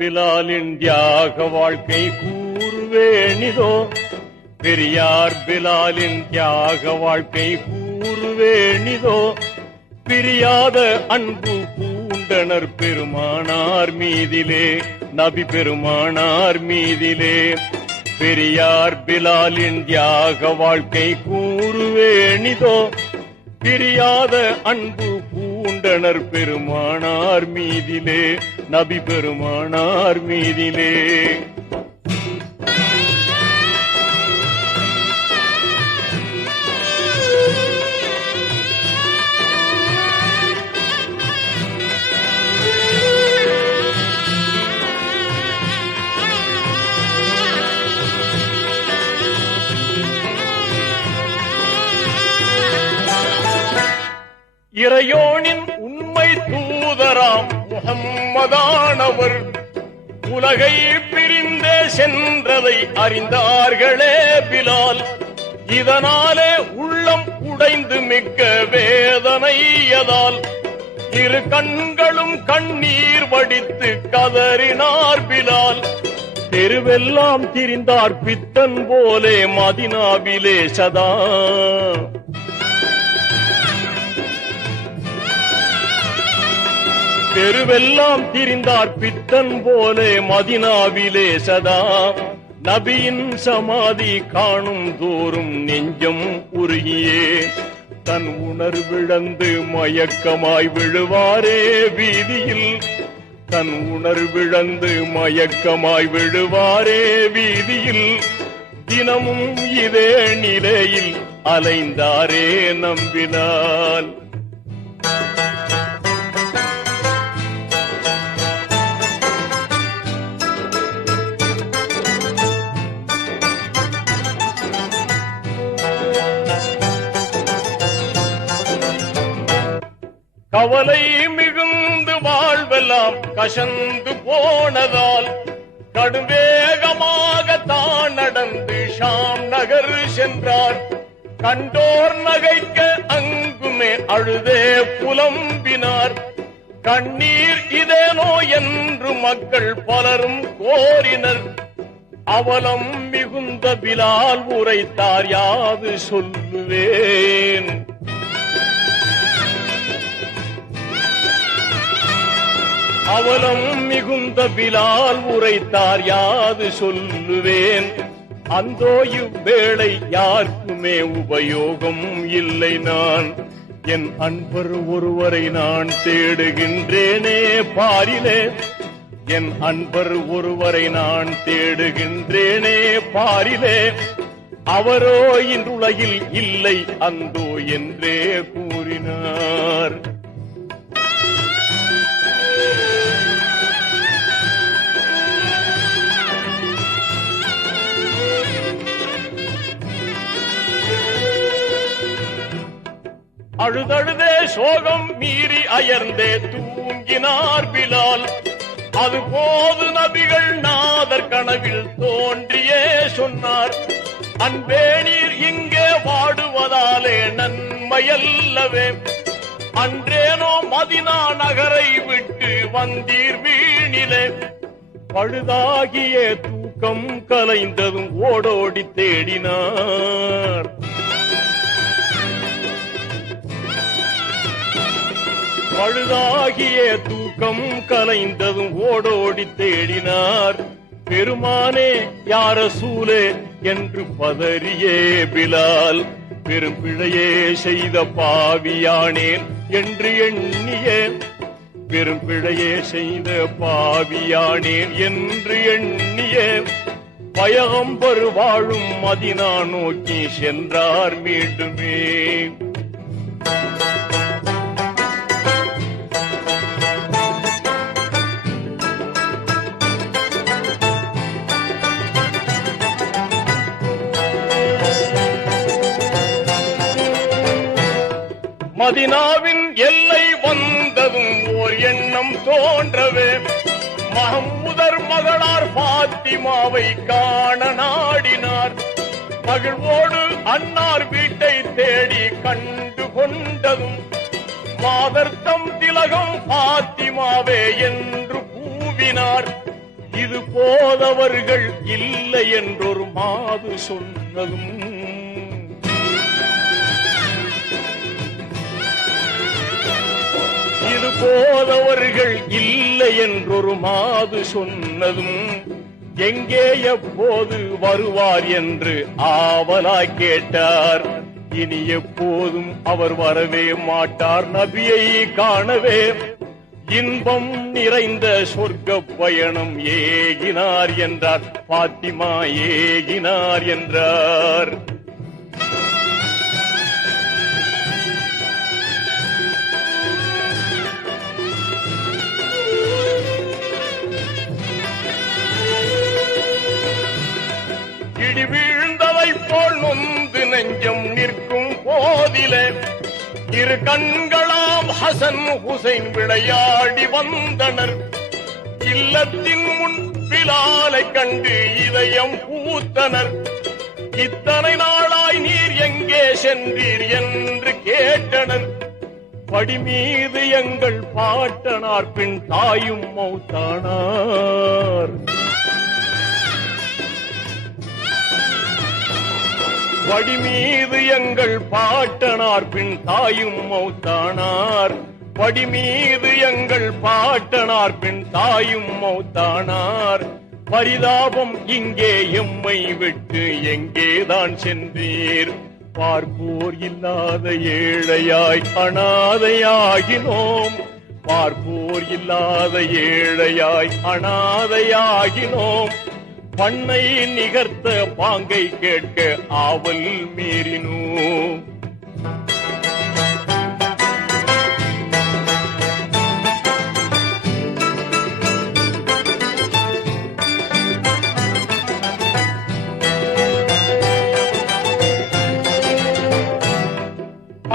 பிலாலின் தியாக வாழ்க்கை கூறுவேணிதோ, பெரியார் பிலாலின் தியாக வாழ்க்கை கூறுவேணிதோ. பிரியாத அன்பு பூண்டனர் பெருமானார் மீதிலே, நபி பெருமானார் மீதிலே. பெரியார் பிலாலின் தியாக வாழ்க்கை கூறுவேணிதோ, பிரியாத அன்பு பூண்டனர் பெருமானார் மீதிலே, நபி பெருமானார் மீதிலே. இறையோனின் உண்மை தூதராம் முஹம்மதானவர் உலகை பிரிந்தே சென்றதை அறிந்தார்களே பிலால். இதனாலே உள்ளம் உடைந்து மிக்க வேதனையதால் இரு கண்களும் கண்ணீர் வடித்து கதறினார் பிலால். தெருவெல்லாம் திரிந்தார் பித்தன் போலே மதினாவிலே சதா. தெருவெல்லாம் திரிந்தார் பித்தன் போலே மதினாவிலே சதா. நபியின் சமாதி காணும் தோறும் நெஞ்சம் உருகியே தன் உணர்விழந்து மயக்கமாய் விழுவாரே வீதியில். தன் உணர்விழந்து மயக்கமாய் விழுவாரே வீதியில். தினமும் இதே நிலையில் அலைந்தாரே நம்பினால். கவலை மிகுந்து வாழ்வெல்லாம் கசந்து போனதால் கடுவேகமாக தான் நடந்து ஷாம் நகர் சென்றார். கண்டோர் நகைக்க அங்குமே அழுதே புலம்பினார். கண்ணீர் இதேனோ என்று மக்கள் பலரும் கோரினர். அவலம் மிகுந்த பிலால் உரைத்தார், யாது சொல்லுவேன். அவலம் மிகுந்த பிலால் உரைத்தார், யாது சொல்லுவேன். அந்தோ இவ்வேளை யாருக்குமே உபயோகம் இல்லை. நான் என் அன்பர் ஒருவரை நான் தேடுகின்றேனே பாரிலே. என் அன்பர் ஒருவரை நான் தேடுகின்றேனே பாரிலே. அவரோ இன்றுலகில் இல்லை அந்தோ என்றே கூறினார். அழுதழுதே சோகம் மீறி அயர்ந்தே தூங்கினார் பிலால். அதுபோது நபிகள் நாதர் கனவில் தோன்றியே சொன்னார், அன்பே நீர் இங்கே வாடுவதாலே நன்மையல்லவே. அன்றேனோ மதினா நகரை விட்டு வந்தீர் வீணிலே. பழுதாகிய தூக்கம் கலைந்ததும் ஓடோடி தேடினார். பழுதாகிய தூக்கம் கலைந்ததும் ஓடோடி தேடினார். பெருமானே யார சூலே என்று பதறியே பிலால். பெரும் பிழையே செய்த பாவியானேன் என்று எண்ணியே. பெரும் பிழையே செய்த பாவியானேன் என்று எண்ணியே. பயகம்பர் வாழும் மதினா நோக்கி சென்றார் மீண்டுமே. மதினாவின் எல்லை வந்ததும் ஓர் எண்ணம் தோன்றவே. மஹமுதர் மகளார் பாத்திமாவை காண நாடினார். மகிழ்வோடு அன்னார் வீட்டை தேடி கண்டு கொண்டதும் மாதர்த்தம் திலகம் பாத்திமாவே என்று கூவினார். இது போதவர்கள் இல்லை என்றொரு மாது சொன்னதும் இது போதவர்கள் இல்லை என்றொரு மாது சொன்னதும் எங்கே எப்போது வருவார் என்று ஆவலாய் கேட்டார். இனி எப்போதும் அவர் வரவே மாட்டார், நபியை காணவே இன்பம் நிறைந்த சொர்க்க பயணம் ஏகினார் என்றார். பாத்திமா ஏகினார் என்றார். இடி வீழ்ந்ததை போல் நொந்து நெஞ்சம் நிற்கும் போதிலே இரு கண்களாம் ஹசன் ஹுசைன் விளையாடி வந்தனர். இல்லத்தின் முன் பிலாலை கண்டு இதயம் பூத்தனர். இத்தனை நாளாய் நீர் எங்கே சென்றீர் என்று கேட்டனர். படி மீது எங்கள் பாட்டனார் பின் தாயும் மௌத்தானார். படி மீது எங்கள் பாட்டனார் பின் தாயும் மௌத்தானார். படி மீது எங்கள் பாட்டனார் பின் தாயும் மௌத்தானார். பரிதாபம் இங்கே எம்மை விட்டு எங்கேதான் சென்றீர்? பார்ப்போர் இல்லாத ஏழையாய் அனாதையாகினோம். பார்ப்போர் இல்லாத ஏழையாய் அனாதையாகினோம். பண்ணை நிகர்த்த பாங்கை கேட்க ஆவல் மீறினோம்.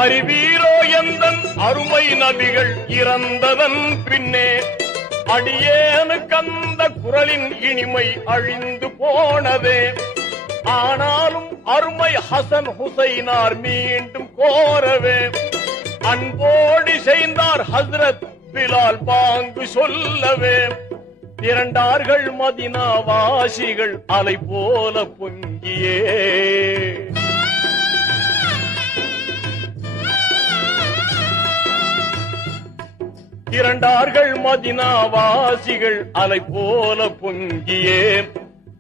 அறிவீரோ எந்தன் அருமை நபிகள் இறந்ததன் பின்னே அடியேனுக்கு அந்த குரலின் இனிமை அழிந்து போனதே. ஆனாலும் அருமை ஹசன் ஹுசைனார் மீண்டும் கோரவே அன்போடி செய்தார் ஹஸ்ரத் பிலால் பாங்கு சொல்லவே. திரண்டார்கள் மதினா வாசிகள் அலை போல பொங்கியே. திரண்டார்கள் மதினா வாசிகள் அலை போல பொங்கியே.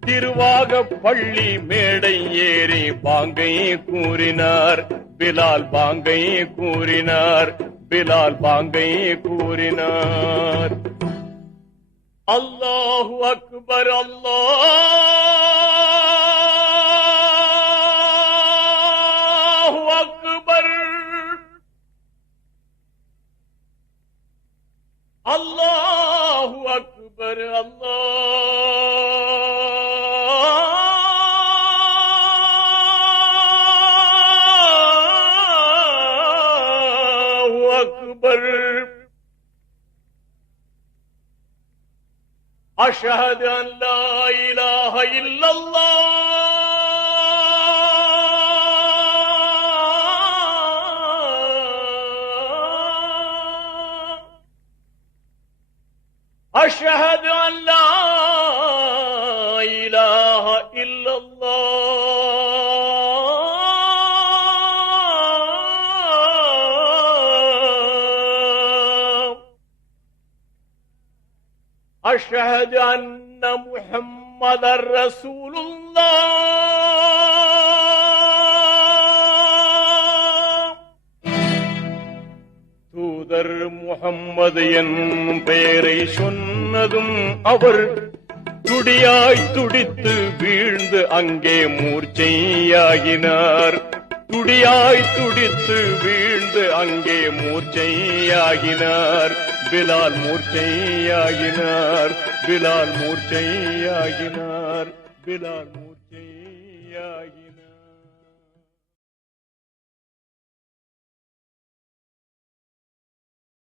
திருவாக பள்ளி மேடை ஏறி பாங்கை கூறினார். பிலால் பாங்கை கூறினார். பிலால் பாங்கை கூறினார். அல்லாஹு அக்பர் அல்லாஹு அக்பர் அல்லாஹு அக்பர் அல்லாஹு அக்பர். அஷ்ஹது அன் லா இலாஹ இல்லல்லாஹ் أشهد أن لا إله إلا الله أشهد أن محمد رسول الله தூதர் முஹம்மது என்னும் பெயரை சொன்னதும் அவர் துடியாய் துடித்து வீழ்ந்து அங்கே மூர்ச்சையாகினார். துடியாய் துடித்து வீழ்ந்து அங்கே மூர்ச்சையாகினார். பிலால் மூர்ச்சையாகினார். பிலால் மூர்ச்சையாகினார். பிலால் மூர்ச்சையாகினார்.